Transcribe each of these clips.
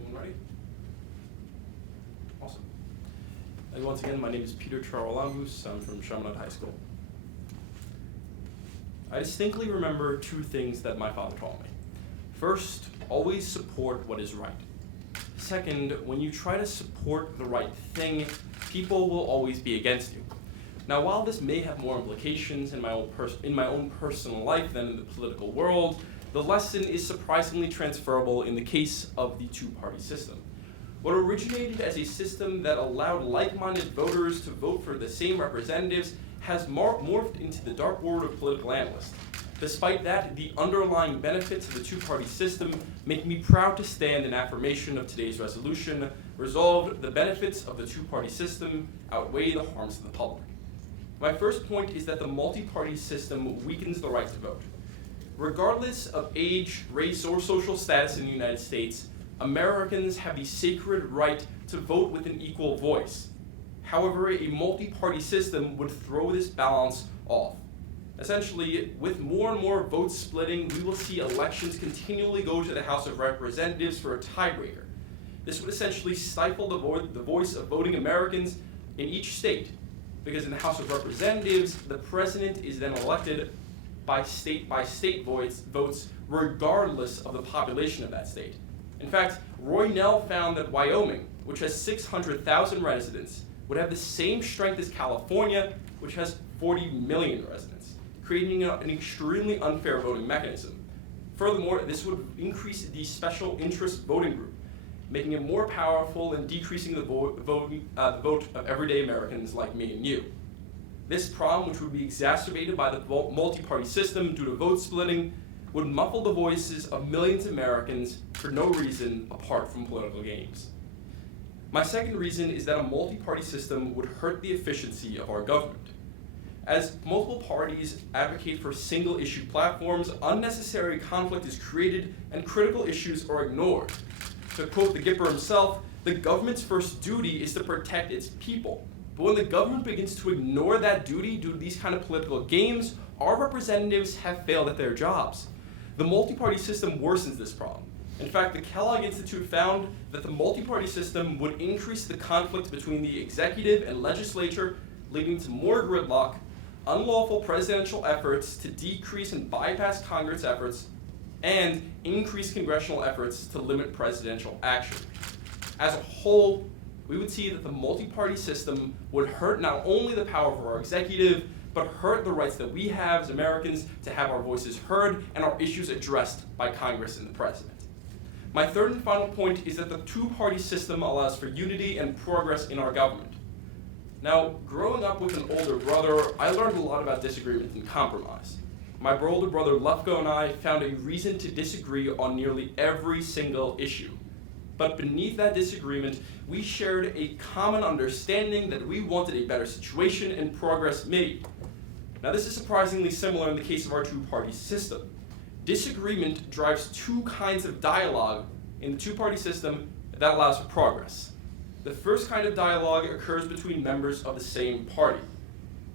Everyone ready? Awesome. Once again, my name is Peter Charalambous. I'm from Charalambous High School. I distinctly remember two things that my father taught me. First, always support what is right. Second, when you try to support the right thing, people will always be against you. Now, while this may have more implications in my own personal life than in the political world, the lesson is surprisingly transferable in the case of the two-party system. What originated as a system that allowed like-minded voters to vote for the same representatives has morphed into the dark world of political analysts. Despite that, the underlying benefits of the two-party system make me proud to stand in affirmation of today's resolution. Resolved, the benefits of the two-party system outweigh the harms to the public. My first point is that the multi-party system weakens the right to vote. Regardless of age, race, or social status in the United States, Americans have the sacred right to vote with an equal voice. However, a multi-party system would throw this balance off. Essentially, with more and more votes splitting, we will see elections continually go to the House of Representatives for a tiebreaker. This would essentially stifle the voice of voting Americans in each state, because in the House of Representatives, the president is then elected by state votes regardless of the population of that state. In fact, Roy Nell found that Wyoming, which has 600,000 residents, would have the same strength as California, which has 40 million residents, creating an extremely unfair voting mechanism. Furthermore, this would increase the special interest voting group, making it more powerful and decreasing the vote of everyday Americans like me and you. This problem, which would be exacerbated by the multi-party system due to vote splitting, would muffle the voices of millions of Americans for no reason apart from political games. My second reason is that a multi-party system would hurt the efficiency of our government. As multiple parties advocate for single-issue platforms, unnecessary conflict is created and critical issues are ignored. To quote the Gipper himself, the government's first duty is to protect its people. But when the government begins to ignore that duty due to these kind of political games, our representatives have failed at their jobs. The multi-party system worsens this problem. In fact, the Kellogg Institute found that the multi-party system would increase the conflict between the executive and legislature, leading to more gridlock, unlawful presidential efforts to decrease and bypass Congress efforts, and increase congressional efforts to limit presidential action. As a whole, we would see that the multi-party system would hurt not only the power of our executive, but hurt the rights that we have as Americans to have our voices heard and our issues addressed by Congress and the President. My third and final point is that the two-party system allows for unity and progress in our government. Now, growing up with an older brother, I learned a lot about disagreement and compromise. My older brother Lefko and I found a reason to disagree on nearly every single issue. But beneath that disagreement, we shared a common understanding that we wanted a better situation and progress made. Now, this is surprisingly similar in the case of our two-party system. Disagreement drives two kinds of dialogue in the two-party system that allows for progress. The first kind of dialogue occurs between members of the same party.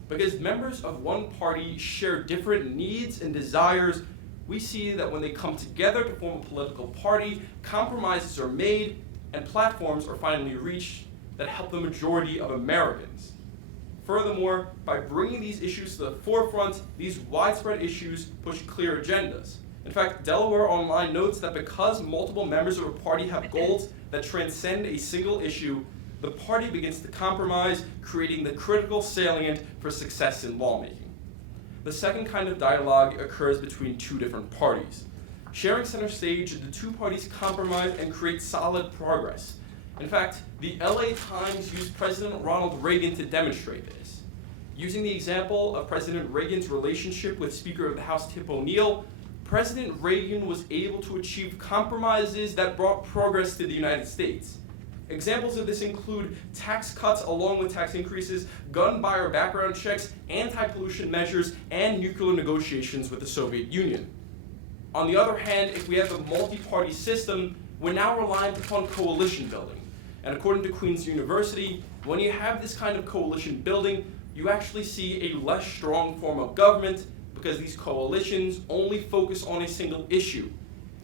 Because members of one party share different needs and desires, we see that when they come together to form a political party, compromises are made and platforms are finally reached that help the majority of Americans. Furthermore, by bringing these issues to the forefront, these widespread issues push clear agendas. In fact, Delaware Online notes that because multiple members of a party have goals that transcend a single issue, the party begins to compromise, creating the critical salient for success in lawmaking. The second kind of dialogue occurs between two different parties. Sharing center stage, the two parties compromise and create solid progress. In fact, the LA Times used President Ronald Reagan to demonstrate this. Using the example of President Reagan's relationship with Speaker of the House Tip O'Neill, President Reagan was able to achieve compromises that brought progress to the United States. Examples of this include tax cuts along with tax increases, gun buyer background checks, anti-pollution measures, and nuclear negotiations with the Soviet Union. On the other hand, if we have a multi-party system, we're now reliant upon coalition building. And according to Queen's University, when you have this kind of coalition building, you actually see a less strong form of government because these coalitions only focus on a single issue.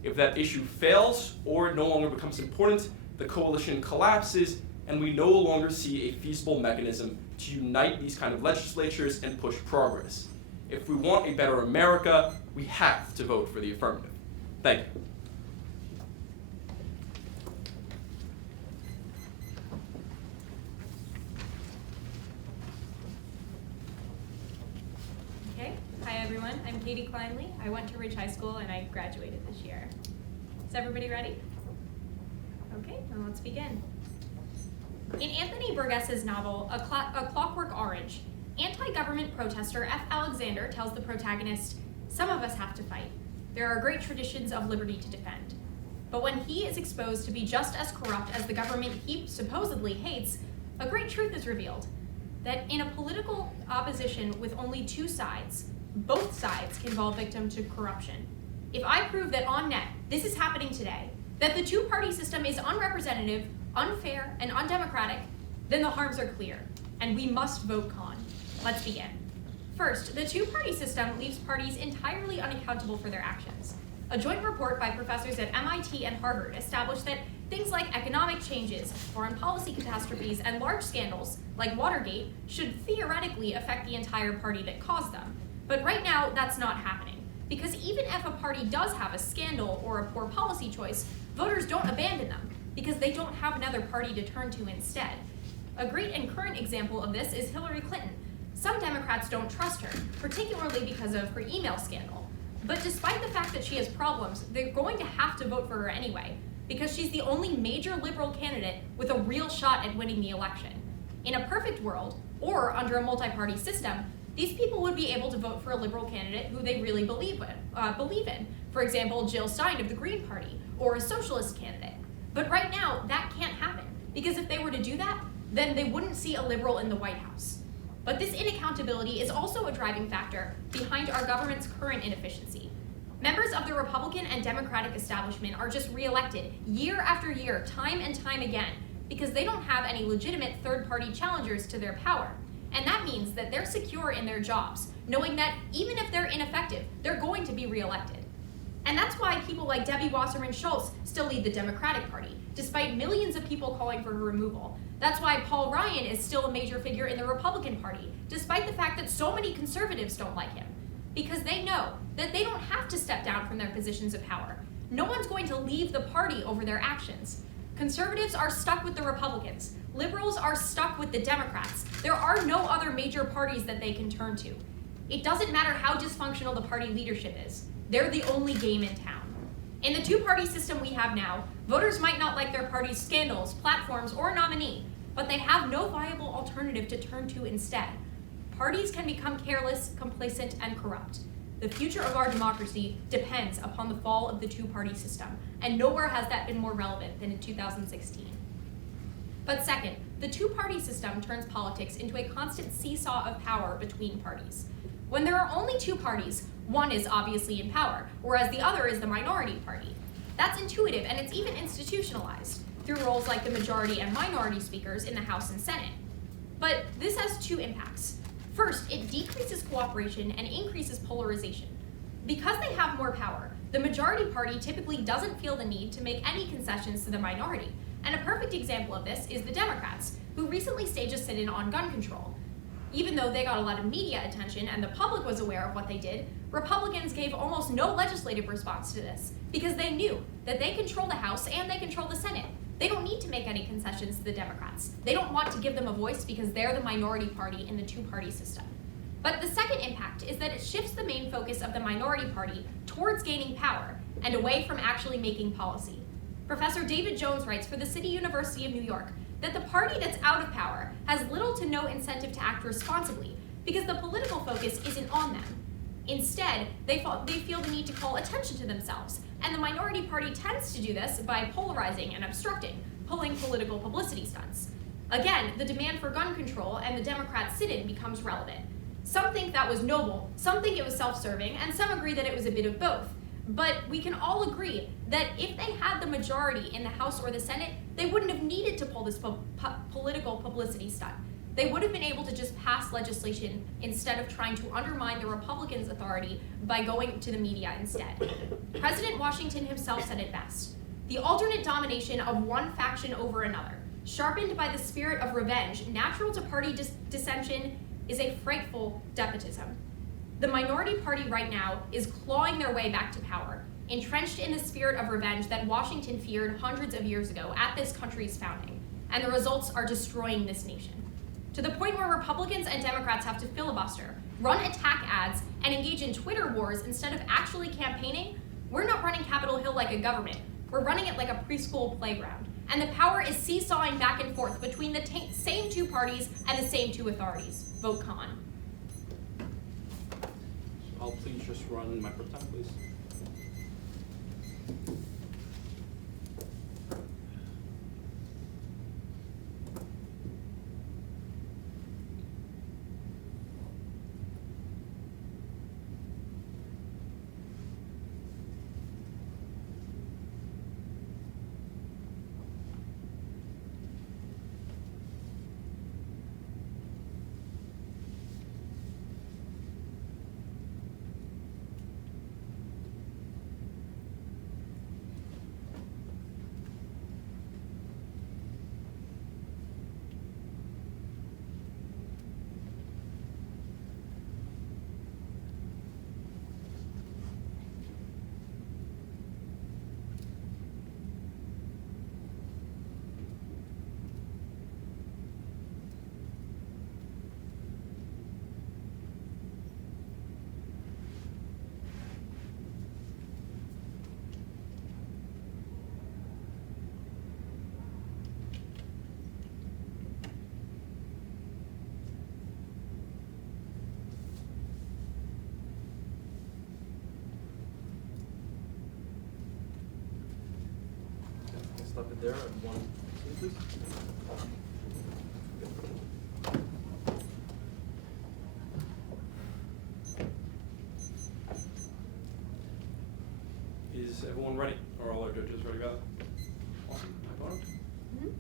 If that issue fails or it no longer becomes important, the coalition collapses and we no longer see a feasible mechanism to unite these kind of legislatures and push progress. If we want a better America, we have to vote for the affirmative. Thank you. Hi everyone, I'm Kleinle. I went to Ridge High School and I graduated this year. Is everybody ready? Okay, then let's begin. In Anthony Burgess's novel, A Clockwork Orange, anti-government protester F. Alexander tells the protagonist, "Some of us have to fight. There are great traditions of liberty to defend." But when he is exposed to be just as corrupt as the government he supposedly hates, a great truth is revealed, that in a political opposition with only two sides, both sides can fall victim to corruption. If I prove that on net, this is happening today, that the two-party system is unrepresentative, unfair, and undemocratic, then the harms are clear, and we must vote con. Let's begin. First, the two-party system leaves parties entirely unaccountable for their actions. A joint report by professors at MIT and Harvard established that things like economic changes, foreign policy catastrophes, and large scandals, like Watergate, should theoretically affect the entire party that caused them. But right now, that's not happening. Because even if a party does have a scandal or a poor policy choice, voters don't abandon them, because they don't have another party to turn to instead. A great and current example of this is Hillary Clinton. Some Democrats don't trust her, particularly because of her email scandal. But despite the fact that she has problems, they're going to have to vote for her anyway, because she's the only major liberal candidate with a real shot at winning the election. In a perfect world, or under a multi-party system, these people would be able to vote for a liberal candidate who they really believe in. For example, Jill Stein of the Green Party, or a socialist candidate. But right now, that can't happen, because if they were to do that, then they wouldn't see a liberal in the White House. But this inaccountability is also a driving factor behind our government's current inefficiency. Members of the Republican and Democratic establishment are just reelected year after year, time and time again, because they don't have any legitimate third-party challengers to their power. And that means that they're secure in their jobs, knowing that even if they're ineffective, they're going to be reelected. And that's why people like Debbie Wasserman Schultz still lead the Democratic Party, despite millions of people calling for her removal. That's why Paul Ryan is still a major figure in the Republican Party, despite the fact that so many conservatives don't like him. Because they know that they don't have to step down from their positions of power. No one's going to leave the party over their actions. Conservatives are stuck with the Republicans. Liberals are stuck with the Democrats. There are no other major parties that they can turn to. It doesn't matter how dysfunctional the party leadership is. They're the only game in town. In the two-party system we have now, voters might not like their party's scandals, platforms, or nominee, but they have no viable alternative to turn to instead. Parties can become careless, complacent, and corrupt. The future of our democracy depends upon the fall of the two-party system, and nowhere has that been more relevant than in 2016. But second, the two-party system turns politics into a constant seesaw of power between parties. When there are only two parties, one is obviously in power, whereas the other is the minority party. That's intuitive, and it's even institutionalized through roles like the majority and minority speakers in the House and Senate. But this has two impacts. First, it decreases cooperation and increases polarization. Because they have more power, the majority party typically doesn't feel the need to make any concessions to the minority. And a perfect example of this is the Democrats, who recently staged a sit-in on gun control. Even though they got a lot of media attention and the public was aware of what they did, Republicans gave almost no legislative response to this, because they knew that they control the House and they control the Senate. They don't need to make any concessions to the Democrats. They don't want to give them a voice because they're the minority party in the two-party system. But the second impact is that it shifts the main focus of the minority party towards gaining power and away from actually making policy. Professor David Jones writes for the City University of New York that the party that's out of power has little to no incentive to act responsibly because the political focus isn't on them. Instead, they feel the need to call attention to themselves, and the minority party tends to do this by polarizing and obstructing, pulling political publicity stunts. Again, the demand for gun control and the Democrats' sit-in becomes relevant. Some think that was noble, some think it was self-serving, and some agree that it was a bit of both. But we can all agree that if they had the majority in the House or the Senate, they wouldn't have needed to pull this political publicity stunt. they would have been able to just pass legislation instead of trying to undermine the Republicans' authority by going to the media instead. President Washington himself said it best: "The alternate domination of one faction over another, sharpened by the spirit of revenge, natural to party dissension, is a frightful despotism. The minority party right now is clawing their way back to power, entrenched in the spirit of revenge that Washington feared hundreds of years ago at this country's founding, and the results are destroying this nation. To the point where Republicans and Democrats have to filibuster, run attack ads, and engage in Twitter wars instead of actually campaigning, we're not running Capitol Hill like a government. We're running it like a preschool playground. And the power is seesawing back and forth between the same two parties and the same two authorities. Vote con." So I'll please just run my prep time, please. Stop it there at 1, please. Is everyone ready? Are all our judges ready to go? Awesome. My opponent?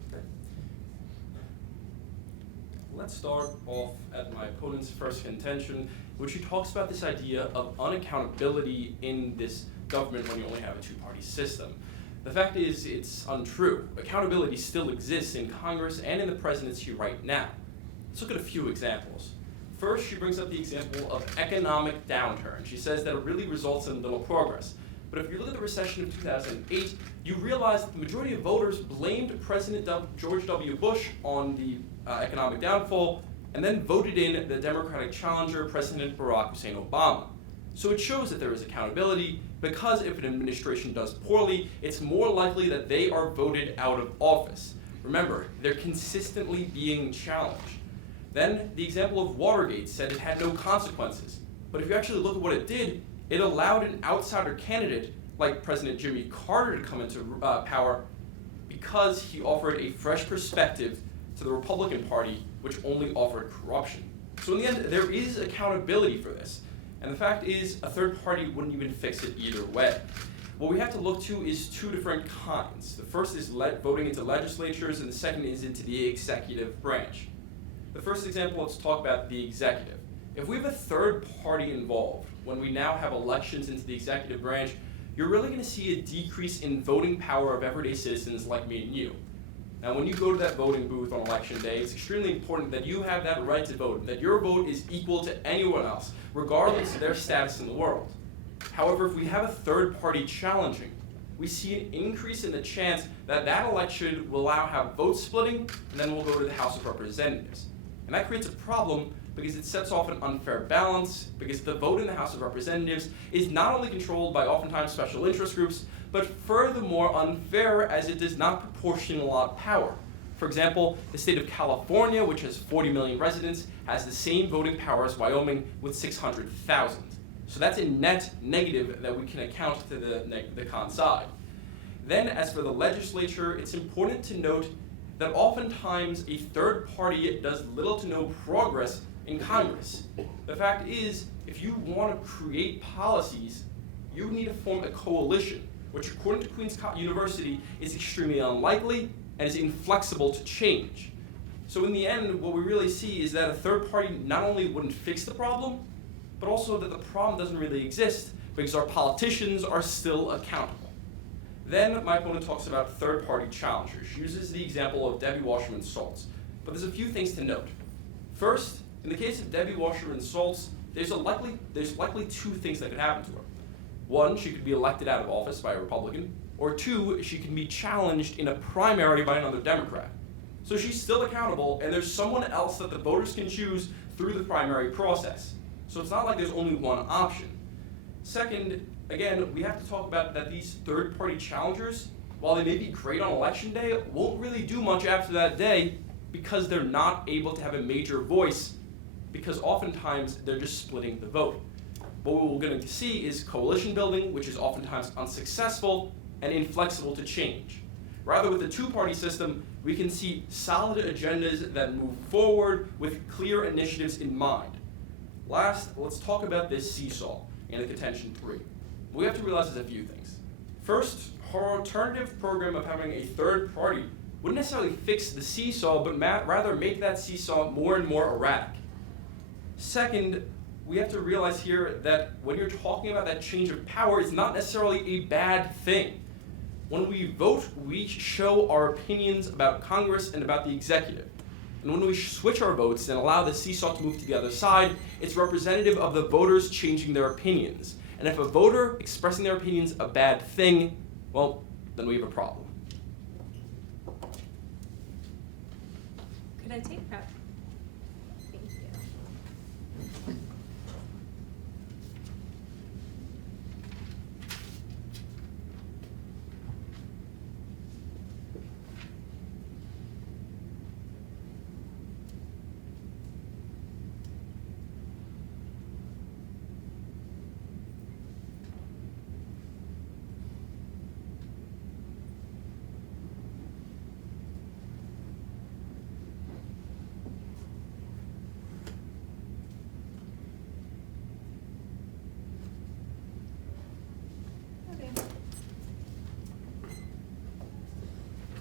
Okay. Let's start off at my opponent's first contention, which he talks about this idea of unaccountability in this government when you only have a two-party system. The fact is, it's untrue. Accountability still exists in Congress and in the presidency right now. Let's look at a few examples. First, she brings up the example of economic downturn. She says that it really results in little progress. But if you look at the recession of 2008, you realize that the majority of voters blamed President George W. Bush on the economic downfall, and then voted in the Democratic challenger, President Barack Hussein Obama. So it shows that there is accountability, because if an administration does poorly, it's more likely that they are voted out of office. Remember, they're consistently being challenged. Then, the example of Watergate said it had no consequences. But if you actually look at what it did, it allowed an outsider candidate, like President Jimmy Carter, to come into power because he offered a fresh perspective to the Republican Party, which only offered corruption. So in the end, there is accountability for this. And the fact is, a third party wouldn't even fix it either way. What we have to look to is two different kinds. The first is voting into legislatures, and the second is into the executive branch. The first example, let's talk about the executive. If we have a third party involved, when we now have elections into the executive branch, you're really going to see a decrease in voting power of everyday citizens like me and you. Now, when you go to that voting booth on election day, it's extremely important that you have that right to vote, that your vote is equal to anyone else, regardless of their status in the world. However, if we have a third party challenging, we see an increase in the chance that that election will have vote splitting, and then we'll go to the House of Representatives. And that creates a problem because it sets off an unfair balance, because the vote in the House of Representatives is not only controlled by oftentimes special interest groups, but furthermore unfair as it does not proportion a lot of power. For example, the state of California, which has 40 million residents, has the same voting power as Wyoming with 600,000. So that's a net negative that we can account to the con side. Then, as for the legislature, it's important to note that oftentimes a third party does little to no progress in Congress. The fact is, if you want to create policies, you need to form a coalition, which according to Queen's University is extremely unlikely and is inflexible to change. So in the end, what we really see is that a third party not only wouldn't fix the problem, but also that the problem doesn't really exist because our politicians are still accountable. Then my opponent talks about third-party challengers. She uses the example of Debbie Wasserman Schultz. But there's a few things to note. First, in the case of Debbie Wasserman Schultz, there's likely two things that could happen to her. One, she could be elected out of office by a Republican, or two, she can be challenged in a primary by another Democrat. So she's still accountable, and there's someone else that the voters can choose through the primary process. So it's not like there's only one option. Second, again, we have to talk about that these third-party challengers, while they may be great on election day, won't really do much after that day because they're not able to have a major voice, because oftentimes they're just splitting the vote. What we're going to see is coalition building, which is oftentimes unsuccessful and inflexible to change. Rather, with a two-party system, we can see solid agendas that move forward with clear initiatives in mind. Last, let's talk about this seesaw in the contention 3. What we have to realize is a few things. First, her alternative program of having a third party wouldn't necessarily fix the seesaw, but rather make that seesaw more and more erratic. Second, we have to realize here that when you're talking about that change of power, it's not necessarily a bad thing. When we vote, we show our opinions about Congress and about the executive. And when we switch our votes and allow the seesaw to move to the other side, it's representative of the voters changing their opinions. And if a voter expressing their opinions a bad thing, well, then we have a problem. Could I take that?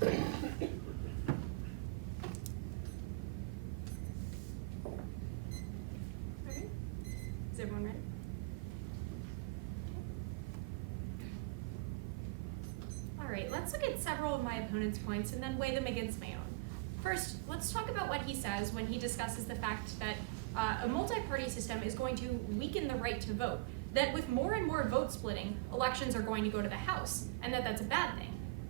Thank you. Is everyone ready? All right, let's look at several of my opponent's points and then weigh them against my own. First, let's talk about what he says when he discusses the fact that a multi-party system is going to weaken the right to vote, that with more and more vote splitting, elections are going to go to the House, and that that's a bad thing.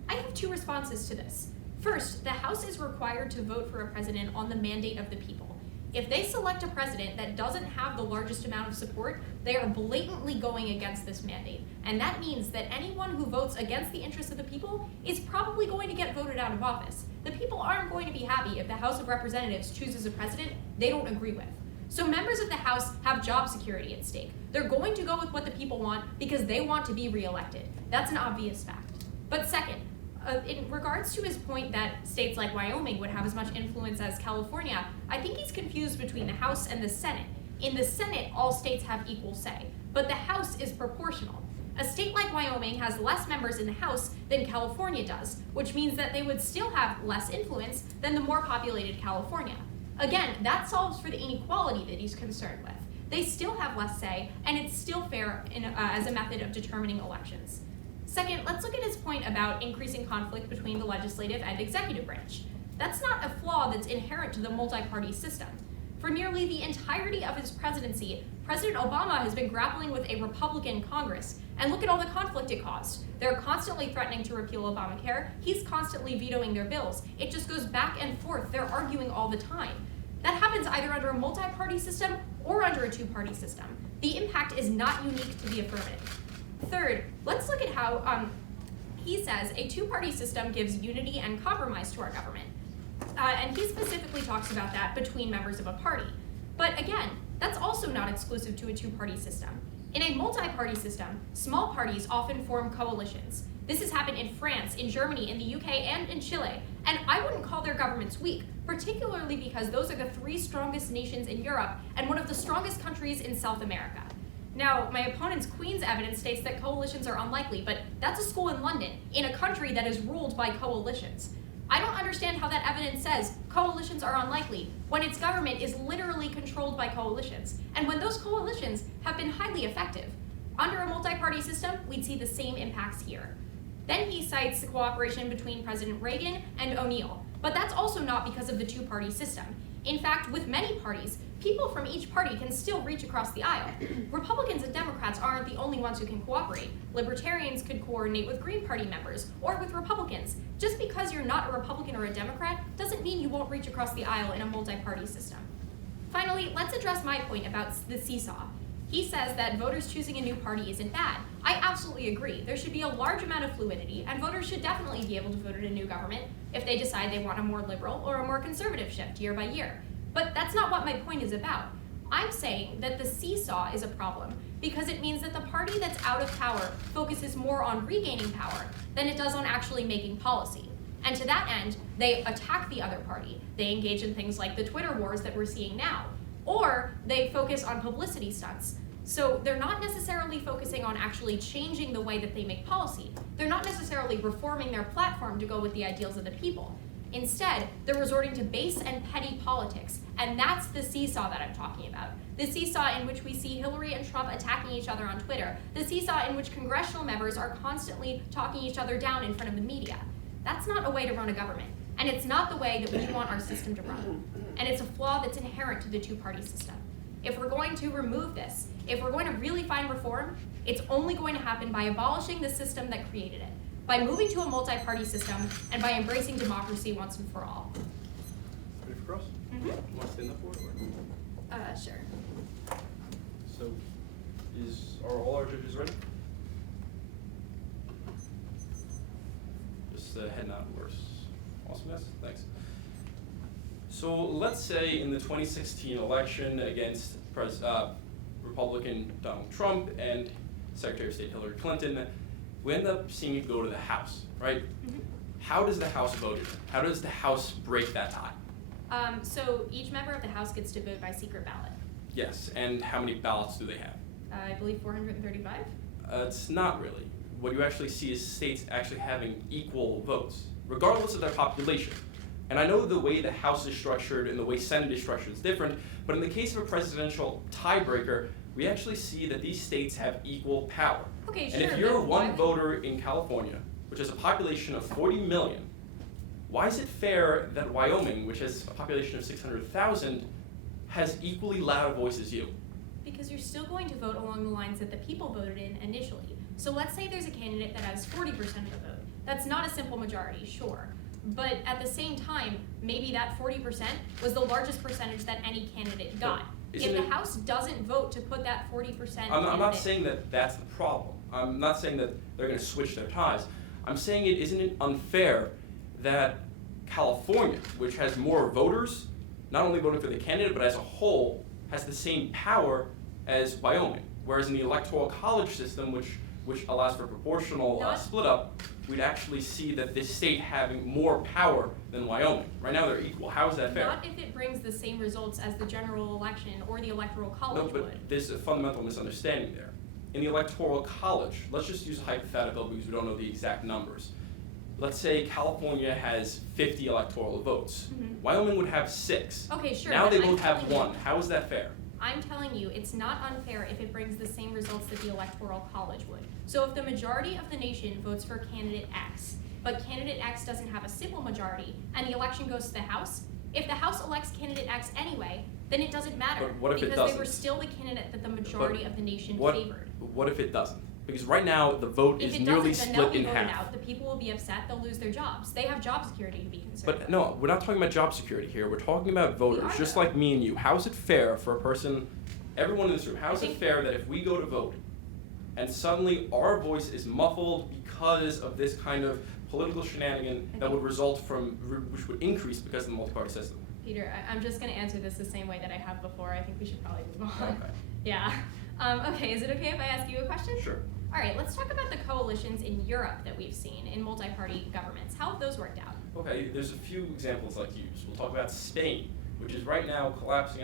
I have two responses to this. First, the House is required to vote for a president on the mandate of the people. If they select a president that doesn't have the largest amount of support, they are blatantly going against this mandate. And that means that anyone who votes against the interests of the people is probably going to get voted out of office. The people aren't going to be happy if the House of Representatives chooses a president they don't agree with. So members of the House have job security at stake. They're going to go with what the people want because they want to be reelected. That's an obvious fact. But second, in regards to his point that states like Wyoming would have as much influence as California, I think he's confused between the House and the Senate. In the Senate, all states have equal say, but the House is proportional. A state like Wyoming has less members in the House than California does, which means that they would still have less influence than the more populated California. Again, that solves for the inequality that he's concerned with. They still have less say, and it's still fair as a method of determining elections. Second, let's look at his point about increasing conflict between the legislative and executive branch. That's not a flaw that's inherent to the multi-party system. For nearly the entirety of his presidency, President Obama has been grappling with a Republican Congress, and look at all the conflict it caused. They're constantly threatening to repeal Obamacare. He's constantly vetoing their bills. It just goes back and forth. They're arguing all the time. That happens either under a multi-party system or under a two-party system. The impact is not unique to the affirmative. Third, let's look at how he says a two-party system gives unity and compromise to our government. And he specifically talks about that between members of a party. But again, that's also not exclusive to a two-party system. In a multi-party system, small parties often form coalitions. This has happened in France, in Germany, in the UK, and in Chile. And I wouldn't call their governments weak, particularly because those are the three strongest nations in Europe and one of the strongest countries in South America. Now, my opponent's Queen's evidence states that coalitions are unlikely, but that's a school in London, in a country that is ruled by coalitions. I don't understand how that evidence says coalitions are unlikely when its government is literally controlled by coalitions, and when those coalitions have been highly effective. Under a multi-party system, we'd see the same impacts here. Then he cites the cooperation between President Reagan and O'Neill, but that's also not because of the two-party system. In fact, with many parties, people from each party can still reach across the aisle. Republicans and Democrats aren't the only ones who can cooperate. Libertarians could coordinate with Green Party members or with Republicans. Just because you're not a Republican or a Democrat doesn't mean you won't reach across the aisle in a multi-party system. Finally, let's address my point about the seesaw. He says that voters choosing a new party isn't bad. I absolutely agree. There should be a large amount of fluidity, and voters should definitely be able to vote in a new government if they decide they want a more liberal or a more conservative shift year by year. But that's not what my point is about. I'm saying that the seesaw is a problem because it means that the party that's out of power focuses more on regaining power than it does on actually making policy. And to that end, they attack the other party. They engage in things like the Twitter wars that we're seeing now. Or they focus on publicity stunts. So they're not necessarily focusing on actually changing the way that they make policy. They're not necessarily reforming their platform to go with the ideals of the people. Instead, they're resorting to base and petty politics, and that's the seesaw that I'm talking about. The seesaw in which we see Hillary and Trump attacking each other on Twitter. The seesaw in which congressional members are constantly talking each other down in front of the media. That's not a way to run a government, and it's not the way that we want our system to run. And it's a flaw that's inherent to the two-party system. If we're going to remove this, if we're going to really find reform, it's only going to happen by abolishing the system that created it, by moving to a multi-party system, and by embracing democracy once and for all. Ready for cross? Mm-hmm. Want to stand up for it? Sure. So, are all our judges ready? Just head nod worse. Awesome, yes, thanks. So let's say in the 2016 election against Republican Donald Trump and Secretary of State Hillary Clinton, we end up seeing it go to the House, right? Mm-hmm. How does the House vote it? How does the House break that tie? So each member of the House gets to vote by secret ballot. Yes, and how many ballots do they have? I believe 435. It's not really. What you actually see is states actually having equal votes, regardless of their population. And I know the way the House is structured and the way Senate is structured is different, but in the case of a presidential tiebreaker, we actually see that these states have equal power. Okay, and sure, if you're but why one would- voter in California, which has a population of 40 million, why is it fair that Wyoming, which has a population of 600,000, has equally loud a voice as you? Because you're still going to vote along the lines that the people voted in initially. So let's say there's a candidate that has 40% of the vote. That's not a simple majority, sure. But at the same time, maybe that 40% was the largest percentage that any candidate got. If the House doesn't vote to put that 40% I'm not saying that that's the problem. I'm not saying that they're going to switch their ties. I'm saying isn't it unfair that California, which has more voters, not only voting for the candidate, but as a whole, has the same power as Wyoming. Whereas in the electoral college system, which allows for proportional split up, we'd actually see that this state having more power than Wyoming. Right now they're equal. How is that fair? Not if it brings the same results as the general election or the electoral college No, but would. there's a fundamental misunderstanding there. In the electoral college, let's just use a hypothetical because we don't know the exact numbers. Let's say California has 50 electoral votes. Mm-hmm. Wyoming would have 6. Okay, sure. Now but they I'm both have telling you- 1. How is that fair? I'm telling you, it's not unfair if it brings the same results that the Electoral College would. So if the majority of the nation votes for candidate X, but candidate X doesn't have a simple majority, and the election goes to the House, if the House elects candidate X anyway, then it doesn't matter. But what if it because they were doesn't? still the candidate that the majority of the nation What, favored. what if it doesn't? Because right now the vote If is it nearly doesn't, then they'll split be in voted half. out. The people will be upset. They'll lose their jobs. They have job security to be concerned But with. no, we're not talking about job security here. We're talking about voters, are, just though. like me and you. How is it fair for a person, everyone in this room, how is it think- fair that if we go to vote and suddenly our voice is muffled because of this kind of political shenanigan that would result from, which would increase because of the multi-party system? Peter, I'm just going to answer this the same way that I have before. I think we should probably move on. Okay. Yeah. Okay, is it okay if I ask you a question? Sure. All right, let's talk about the coalitions in Europe that we've seen in multi-party governments. How have those worked out? Okay, there's a few examples like to use. We'll talk about Spain, which is right now collapsing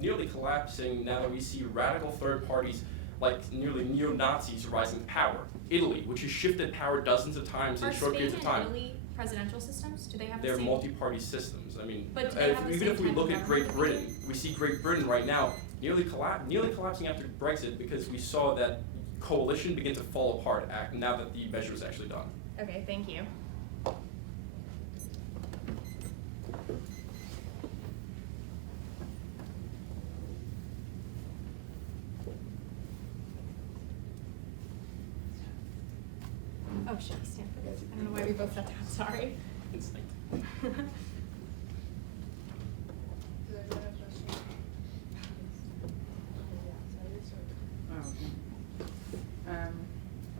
nearly collapsing now that we see radical third parties like nearly neo-Nazis rising to power. Italy, which has shifted power dozens of times in Are short Spain periods of and time. Italy presidential systems? Do they have the They're same? multi-party systems. I mean, But do they have the even same if we type look of at Great government? Britain, we see Great Britain right now nearly collapsing after Brexit because we saw that coalition begin to fall apart now that the measure is actually done. Okay, thank you. Oh, should I stand for this? I don't know why we both sat down, sorry. Instinct.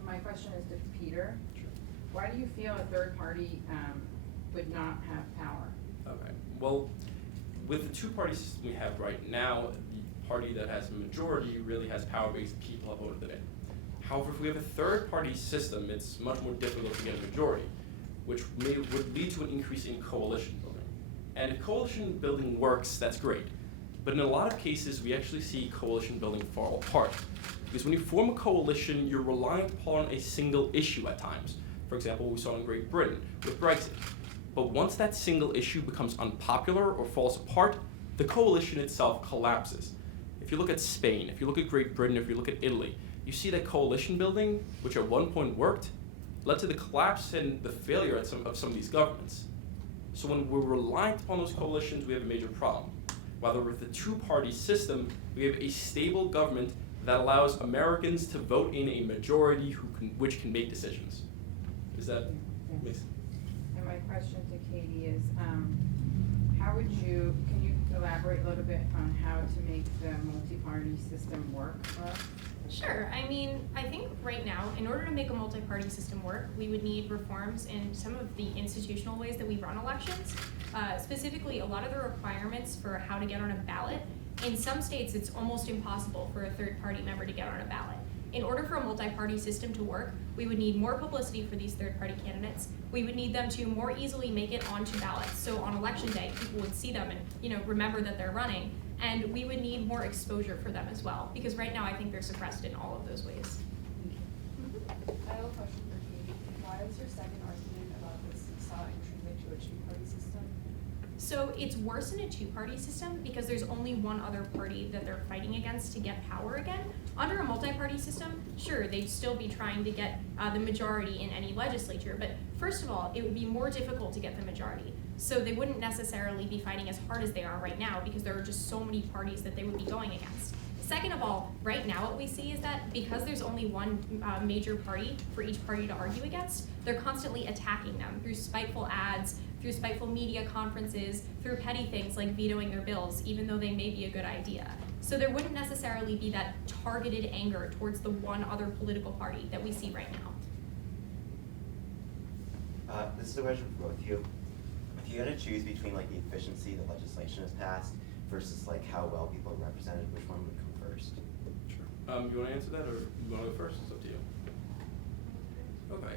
My question is to Peter. Sure. Why do you feel a third party would not have power? Okay. Well, with the two-party system we have right now, the party that has a majority really has power because people have voted it in. However, if we have a third-party system, it's much more difficult to get a majority, which would lead to an increase in coalition building. And if coalition building works, that's great. But in a lot of cases, we actually see coalition building fall apart. Because when you form a coalition, you're reliant upon a single issue at times. For example, we saw in Great Britain with Brexit. But once that single issue becomes unpopular or falls apart, the coalition itself collapses. If you look at Spain, if you look at Great Britain, if you look at Italy, you see that coalition building, which at one point worked, led to the collapse and the failure of some of these governments. So when we're reliant upon those coalitions, we have a major problem. While with the two-party system, we have a stable government that allows Americans to vote in a majority which can make decisions. Is that makes sense? And my question to Katie is, can you elaborate a little bit on how to make the multi-party system work for us? Sure. I mean, I think right now, in order to make a multi-party system work, we would need reforms in some of the institutional ways that we run elections. Specifically, a lot of the requirements for how to get on a ballot. In some states, it's almost impossible for a third-party member to get on a ballot. In order for a multi-party system to work, we would need more publicity for these third-party candidates. We would need them to more easily make it onto ballots. So on election day, people would see them and remember that they're running. And we would need more exposure for them as well, because right now I think they're suppressed in all of those ways. I have a question for Katie. Why is your second argument about this seesaw intrinsic to a two-party system? So it's worse in a two-party system because there's only one other party that they're fighting against to get power again. Under a multi-party system, sure, they'd still be trying to get the majority in any legislature, but first of all, it would be more difficult to get the majority. So they wouldn't necessarily be fighting as hard as they are right now because there are just so many parties that they would be going against. Second of all, right now what we see is that because there's only one major party for each party to argue against, they're constantly attacking them through spiteful ads, through spiteful media conferences, through petty things like vetoing their bills, even though they may be a good idea. So there wouldn't necessarily be that targeted anger towards the one other political party that we see right now. This is a question for both of you. If you had to choose between like the efficiency that legislation has passed versus like how well people are represented, which one would come first? Sure. You want to answer that, or you want to go first? It's up to you. Okay.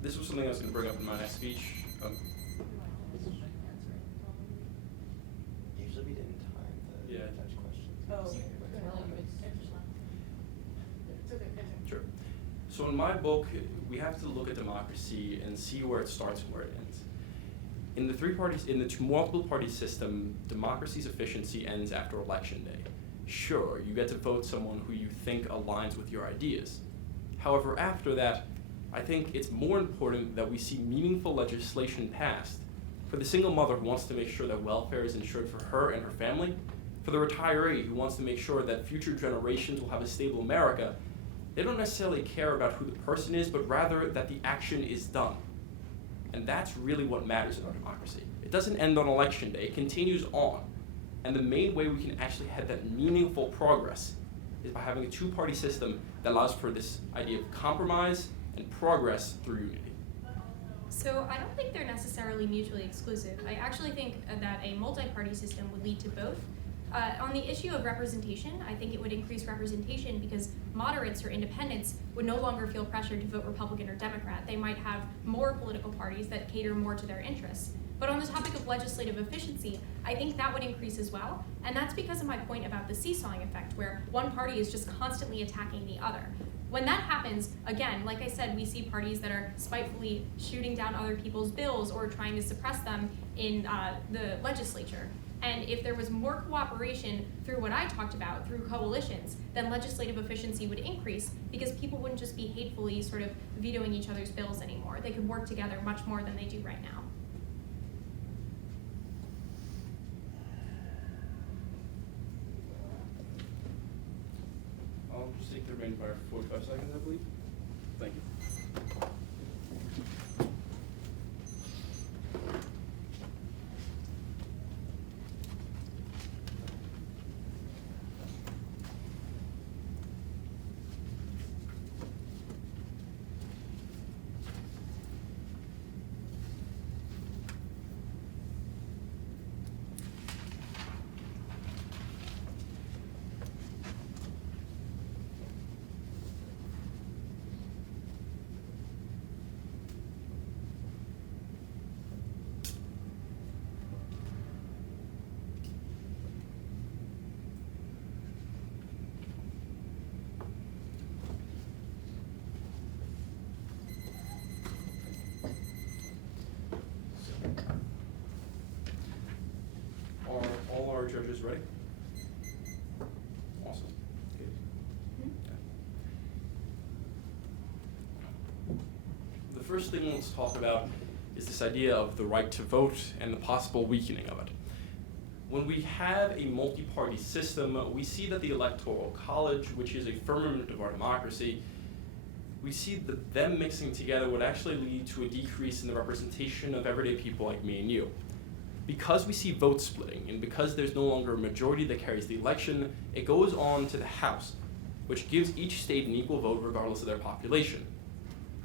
This was something I was going to bring up in my next speech. Usually we didn't time the judge questions. Oh, okay. Sure. So in my book, we have to look at democracy and see where it starts and where it ends. In the multiple party system, democracy's efficiency ends after election day. Sure, you get to vote someone who you think aligns with your ideas. However, after that, I think it's more important that we see meaningful legislation passed for the single mother who wants to make sure that welfare is ensured for her and her family, for the retiree who wants to make sure that future generations will have a stable America. They don't necessarily care about who the person is, but rather that the action is done. And that's really what matters in our democracy. It doesn't end on election day, it continues on. And the main way we can actually have that meaningful progress is by having a two-party system that allows for this idea of compromise and progress through unity. So I don't think they're necessarily mutually exclusive. I actually think that a multi-party system would lead to both. On the issue of representation, I think it would increase representation because moderates or independents would no longer feel pressured to vote Republican or Democrat. They might have more political parties that cater more to their interests. But on the topic of legislative efficiency, I think that would increase as well. And that's because of my point about the seesawing effect, where one party is just constantly attacking the other. When that happens, again, like I said, we see parties that are spitefully shooting down other people's bills or trying to suppress them in the legislature. And if there was more cooperation through what I talked about, through coalitions, then legislative efficiency would increase because people wouldn't just be hatefully sort of vetoing each other's bills anymore. They could work together much more than they do right now. I'll just take the remaining 45 seconds, I believe. Thank you. Are all our judges ready? Awesome. Okay. The first thing let's talk about is this idea of the right to vote and the possible weakening of it. When we have a multi-party system, we see that the Electoral College, which is a firmament of our democracy, we see that them mixing together would actually lead to a decrease in the representation of everyday people like me and you. Because we see vote splitting, and because there's no longer a majority that carries the election, it goes on to the House, which gives each state an equal vote regardless of their population.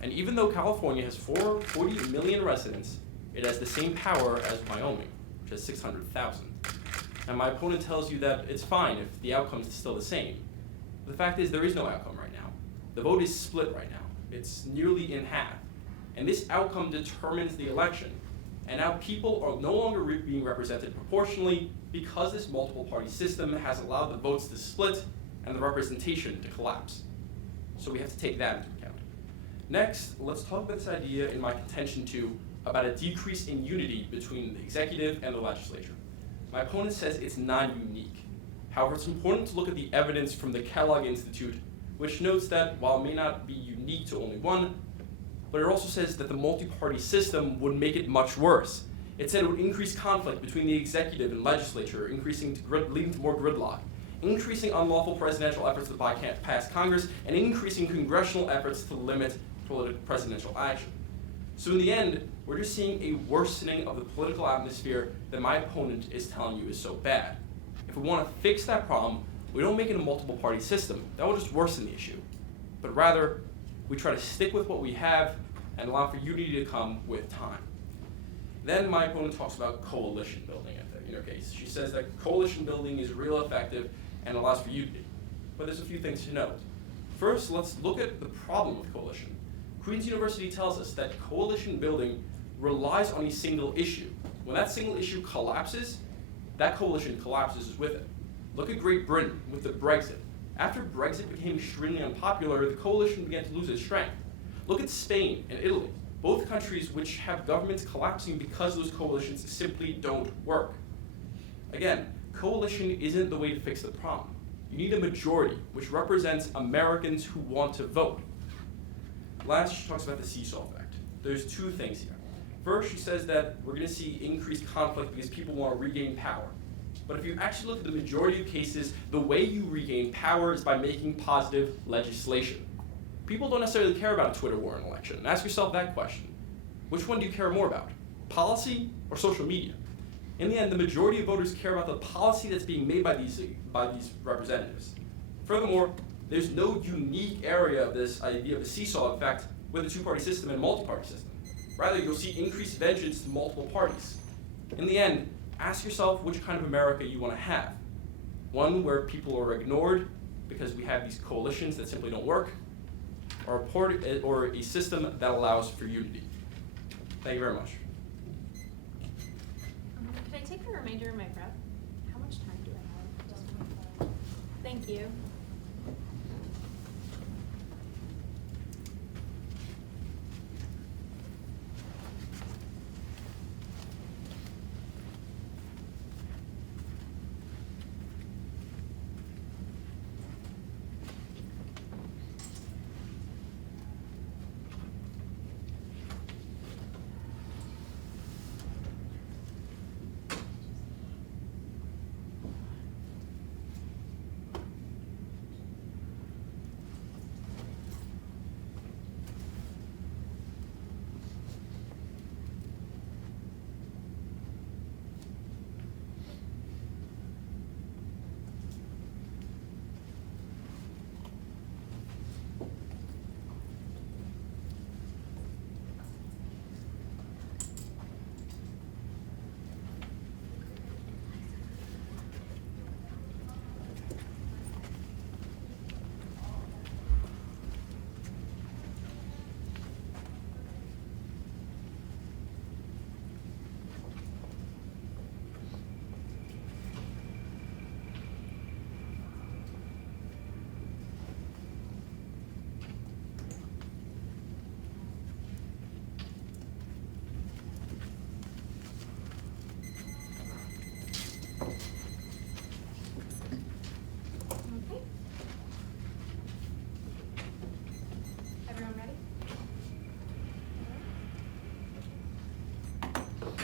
And even though California has 40 million residents, it has the same power as Wyoming, which has 600,000. And my opponent tells you that it's fine if the outcome is still the same. The fact is there is no outcome right now. The vote is split right now. It's nearly in half. And this outcome determines the election. And now people are no longer being represented proportionally because this multiple party system has allowed the votes to split and the representation to collapse. So we have to take that into account. Next, let's talk about this idea in my contention too about a decrease in unity between the executive and the legislature. My opponent says it's not unique. However, it's important to look at the evidence from the Kellogg Institute, which notes that while it may not be unique to only one, but it also says that the multi-party system would make it much worse. It said it would increase conflict between the executive and legislature, leading to more gridlock, increasing unlawful presidential efforts to bypass Congress, and increasing congressional efforts to limit presidential action. So in the end, we're just seeing a worsening of the political atmosphere that my opponent is telling you is so bad. If we want to fix that problem, we don't make it a multiple party system. That will just worsen the issue. But rather, we try to stick with what we have and allow for unity to come with time. Then my opponent talks about coalition building in her case. She says that coalition building is real effective and allows for unity. But there's a few things to note. First, let's look at the problem with coalition. Queen's University tells us that coalition building relies on a single issue. When that single issue collapses, that coalition collapses with it. Look at Great Britain with the Brexit. After Brexit became extremely unpopular, the coalition began to lose its strength. Look at Spain and Italy, both countries which have governments collapsing because those coalitions simply don't work. Again, coalition isn't the way to fix the problem. You need a majority, which represents Americans who want to vote. Last, she talks about the seesaw effect. There's two things here. First, she says that we're going to see increased conflict because people want to regain power. But if you actually look at the majority of cases, the way you regain power is by making positive legislation. People don't necessarily care about a Twitter war in an election. Ask yourself that question. Which one do you care more about? Policy or social media? In the end, the majority of voters care about the policy that's being made by these representatives. Furthermore, there's no unique area of this idea of a seesaw effect with a two-party system and a multi-party system. Rather, you'll see increased vengeance to multiple parties. In the end, ask yourself which kind of America you want to have. One where people are ignored because we have these coalitions that simply don't work, or a system that allows for unity. Thank you very much. Can I take the remainder of my prep? How much time do I have? Thank you.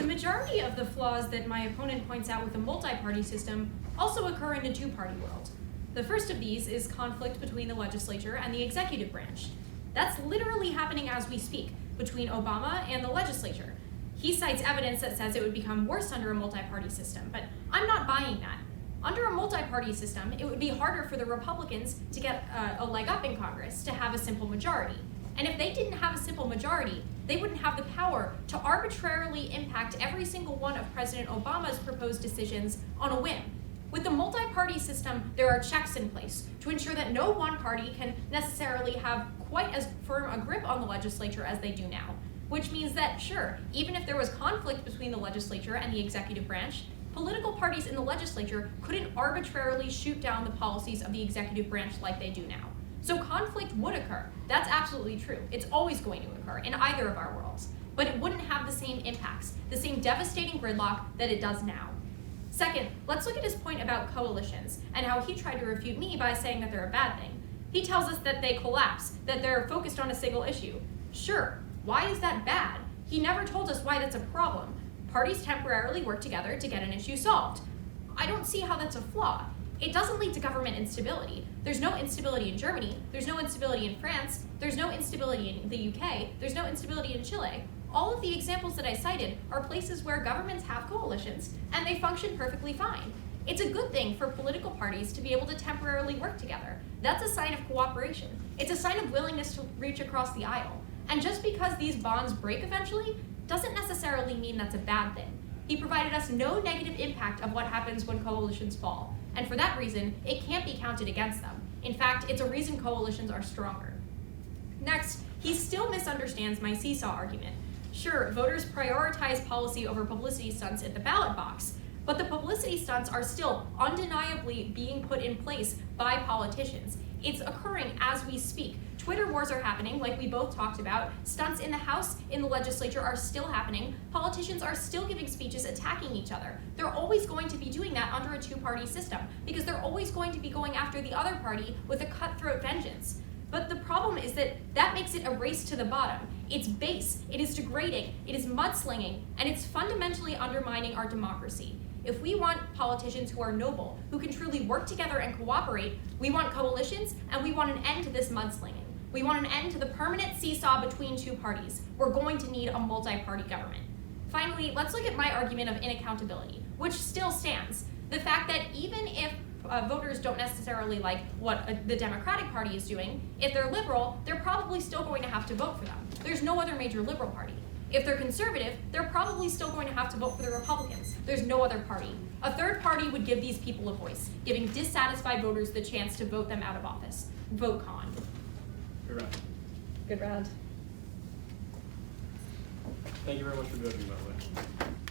majority of the flaws that my opponent points out with the multi-party system also occur in a two-party world. The first of these is conflict between the legislature and the executive branch. That's literally happening as we speak between Obama and the legislature. He cites evidence that says it would become worse under a multi-party system, but I'm not buying that. Under a multi-party system, it would be harder for the Republicans to get a leg up in Congress to have a simple majority. And if they didn't have a simple majority, they wouldn't have the power to arbitrarily impact every single one of President Obama's proposed decisions on a whim. With the multi-party system, there are checks in place to ensure that no one party can necessarily have quite as firm a grip on the legislature as they do now. Which means that, sure, even if there was conflict between the legislature and the executive branch, political parties in the legislature couldn't arbitrarily shoot down the policies of the executive branch like they do now. So conflict would occur. That's absolutely true. It's always going to occur in either of our worlds. But it wouldn't have the same impacts, the same devastating gridlock that it does now. Second, let's look at his point about coalitions and how he tried to refute me by saying that they're a bad thing. He tells us that they collapse, that they're focused on a single issue. Sure, why is that bad? He never told us why that's a problem. Parties temporarily work together to get an issue solved. I don't see how that's a flaw. It doesn't lead to government instability. There's no instability in Germany, there's no instability in France, there's no instability in the UK, there's no instability in Chile. All of the examples that I cited are places where governments have coalitions and they function perfectly fine. It's a good thing for political parties to be able to temporarily work together. That's a sign of cooperation. It's a sign of willingness to reach across the aisle. And just because these bonds break eventually doesn't necessarily mean that's a bad thing. He provided us no negative impact of what happens when coalitions fall. And for that reason, it can't be counted against them. In fact, it's a reason coalitions are stronger. Next, he still misunderstands my seesaw argument. Sure, voters prioritize policy over publicity stunts at the ballot box, but the publicity stunts are still undeniably being put in place by politicians. It's occurring as we speak. Twitter wars are happening, like we both talked about. Stunts in the House, in the legislature are still happening. Politicians are still giving speeches attacking each other. They're always going to be doing that under a two-party system because they're always going to be going after the other party with a cutthroat vengeance. But the problem is that that makes it a race to the bottom. It's base, it is degrading, it is mudslinging, and it's fundamentally undermining our democracy. If we want politicians who are noble, who can truly work together and cooperate, we want coalitions and we want an end to this mudslinging. We want an end to the permanent seesaw between two parties. We're going to need a multi-party government. Finally, let's look at my argument of inaccountability, which still stands. The fact that even if voters don't necessarily like what the Democratic Party is doing, if they're liberal, they're probably still going to have to vote for them. There's no other major liberal party. If they're conservative, they're probably still going to have to vote for the Republicans. There's no other party. A third party would give these people a voice, giving dissatisfied voters the chance to vote them out of office. Vote con. Good round. Good round. Thank you very much for voting, by the way.